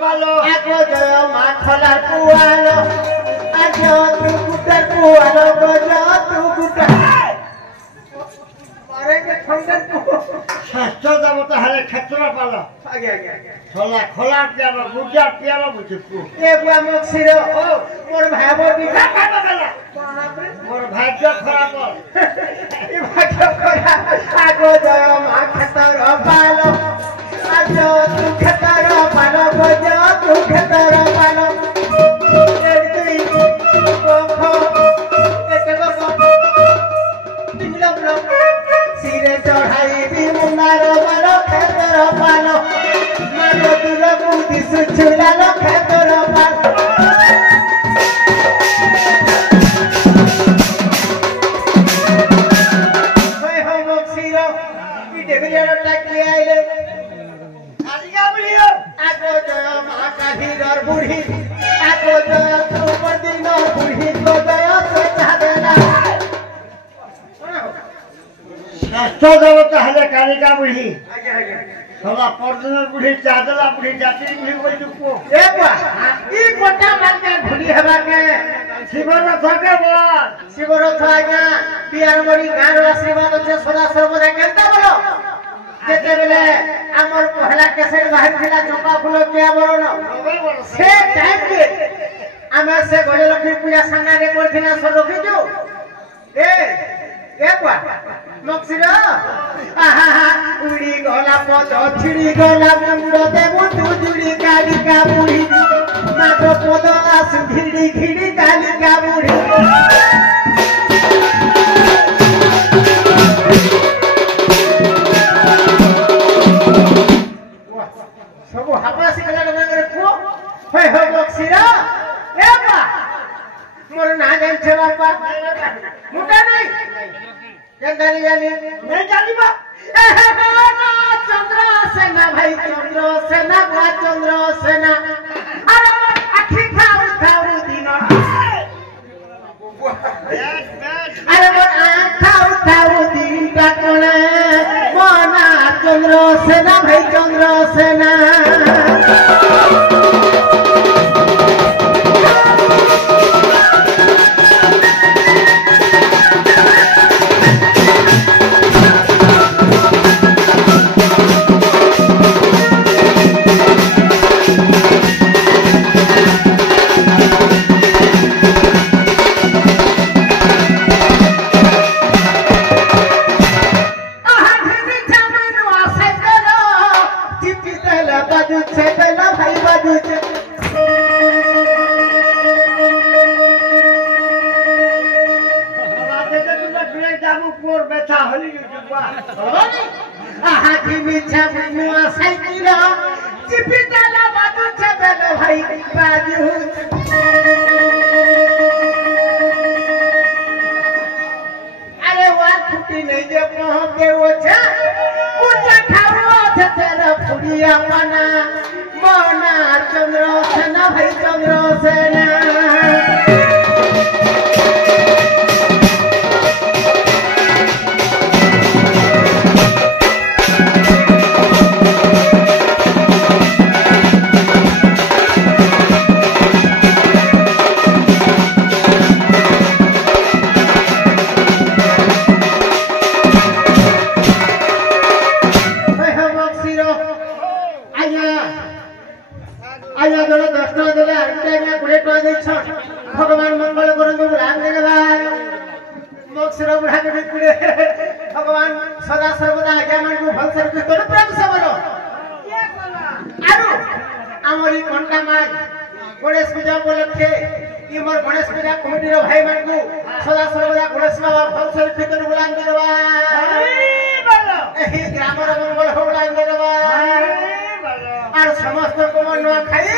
পালো আগো জয় মা খলার পুয়ালো আজ তু গুটার পুয়ালো গজ তু গুটা মারেঙ্গে ঠন্ডার স্বাস্থ্য দেবতা হারে ক্ষেত্র পালো আগে আগে খোলা খোলার পিয়ালো গুজার পিয়ালো বুঝে এ বুয়া মক্সির ও মোর ভাইবর বিঘা মোর ভাগ্য খারাপ এ ভাগ্য খারাপ আগো জয় মা ক্ষেতর পালো আজ তু ক্ষেতর পালো গজ তু ক্ষেতর পালো এক দুই কখ এক লক তিন লক সিরে চড়াইবি মুনার বালো ক্ষেতর পালো মানো তুল বুদ্ধি সুছুলালো ক্ষেতর পালো আগো জয় মা কাঠির বুড়ি আগো জয় দ্রৌপদীর বুড়ি গো জয় সেচাদেনা স্বাস্থ্য দেবতা হারে কালিকা বুড়ি আগে আগে খোলা পর্যনের বুড়ি চাঁদলা বুড়ি জাতির বুড়ি বলছি এ বুয়া ই কোটা মানকে ভুলি হেবাকে শিবর থাকে বল শিবরথ আজ্ঞা বিয়ার মরি গাঁর আশীর্বাদ আছে সদা সর্বদা কেনতা বলো যেতেবেলে আমার পহলা কেসেট বাহির ଥିଲା চম্পা ফুল কিয়া বরণ সে টাইম কে আমি সে গজলক্ষ্মী পূজা সাংগারে করছিনা সব রখিছু এ কুয়া মক্সির আহা উড়ি গলা পদ ছিড়ি গলা মুন্ড দেবু তু জুড়ি কালিকা বুড়ি নাক পদ আস ঘিড়ি ঘিড়ি কালিকা বুড়ি सब हापासी कला नगर को होय होय बक्सीरा ए बा मोर ना जान छे बापा मुटा नहीं जंदानी जानी नहीं जानी बा चंद्र सेना भाई चंद्र सेना बा चंद्र सेना अरे आखी खाऊ दिन अरे मोर खाऊ दिन ता कोने मोना चंद्र सेना भाई चंद्र सेना अरे वाह छुट्टी नहीं जे पहुंचे वो छा पूजा खाओ थे तेरा पुड़िया मना मोना चंद्र सेना भाई चंद्र सेना भगवान मंगल करूँ राम भगवान मोक्षर बुढ़ा के पीड़े भगवान सदा सर्वदा आज्ञा मन को भल सर्विस करो प्रेम से बोलो आरो आमरी घंटा मार गणेश पूजा उपलक्षे ई मोर गणेश पूजा कमिटी रो भाई मन को सदा सर्वदा गणेश बाबा भल सर्विस करो बुलान भगवान एही ग्राम रो मंगल हो बुलान भगवान और समस्त को मन खाई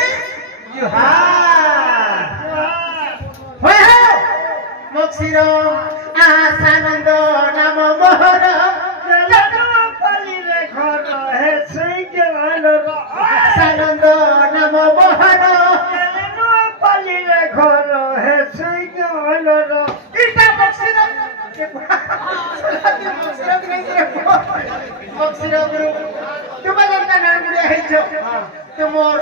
जुहार होय हो मोक्षिर आसानंद नाम मोहर पालिले घर हे आसानंद नाम मोहर पालिले घर हे इटा मोक्षिर मोक्षिर गुरु तुम जनता नाम गुरु हेछो तुमोर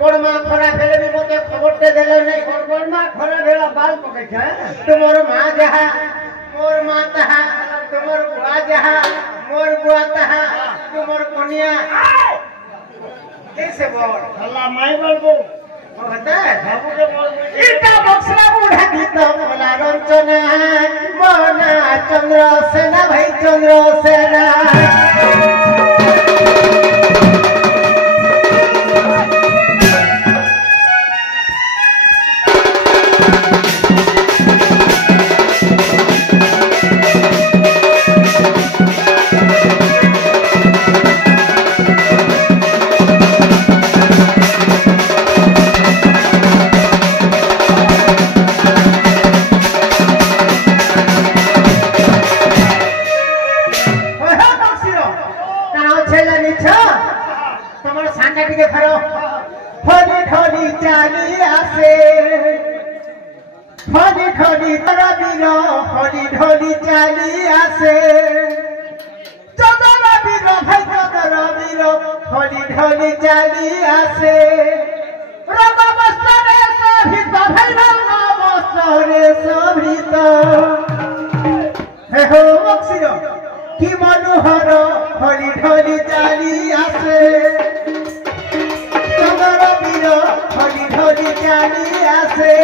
বড়মা খরা ফেলে বি মতে খবরটা দেলে নাই বড়মা খরা ভেলা বাল পকাইছে তোমার মা যাহা মোর মা তাহা তোমার বুয়া যাহা মোর বুয়া তাহা তোমার কনিয়া कैसे बोल আল্লাহ মাই বলবো होता বাবুকে বলবো इटा बक्सरा बुढ़ा गीत मोला रंजना मोना चंद्र सेना भाई चंद्र सेना ढोली चाली आसे चंद्र बीर भाई चंद्र बीर होली ढोली चाली आसे रंग बस्त्रे शोभित भाई रंग बस्त्रे शोभित हे हो बक्सिर कि मनोहर होली ढोली चाली आसे चंद्र बीर होली ढोली चाली आसे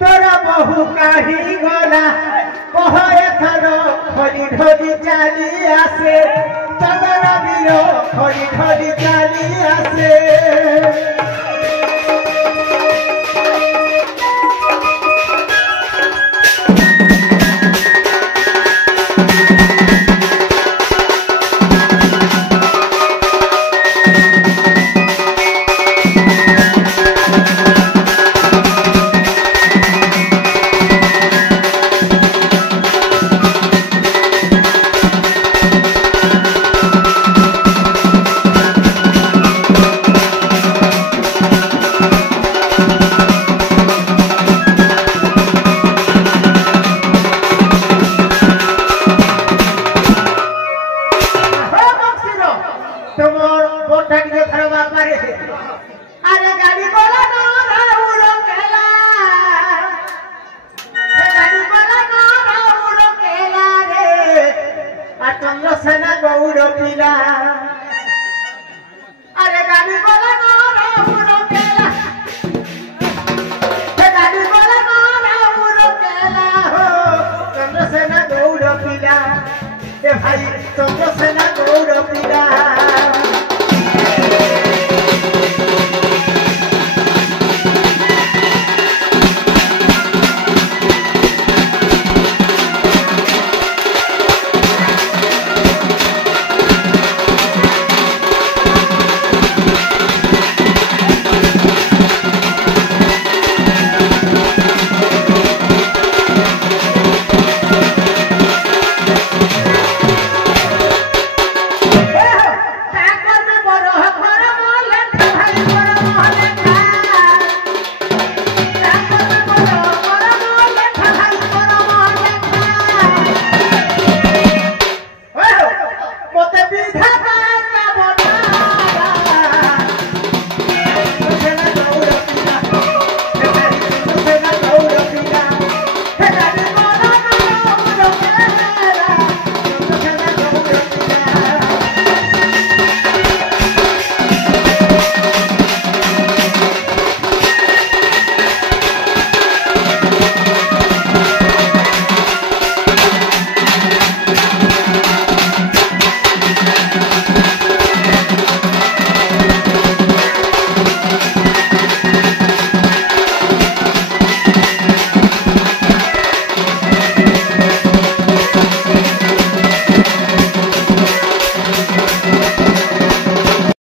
तोरा बहु काही गला कहे थर खड़ी ढोली चाली आसे चंद्र बीर खड़ी ढोली चाली आसे सेना गौर पिला अरे गाड़ी बोला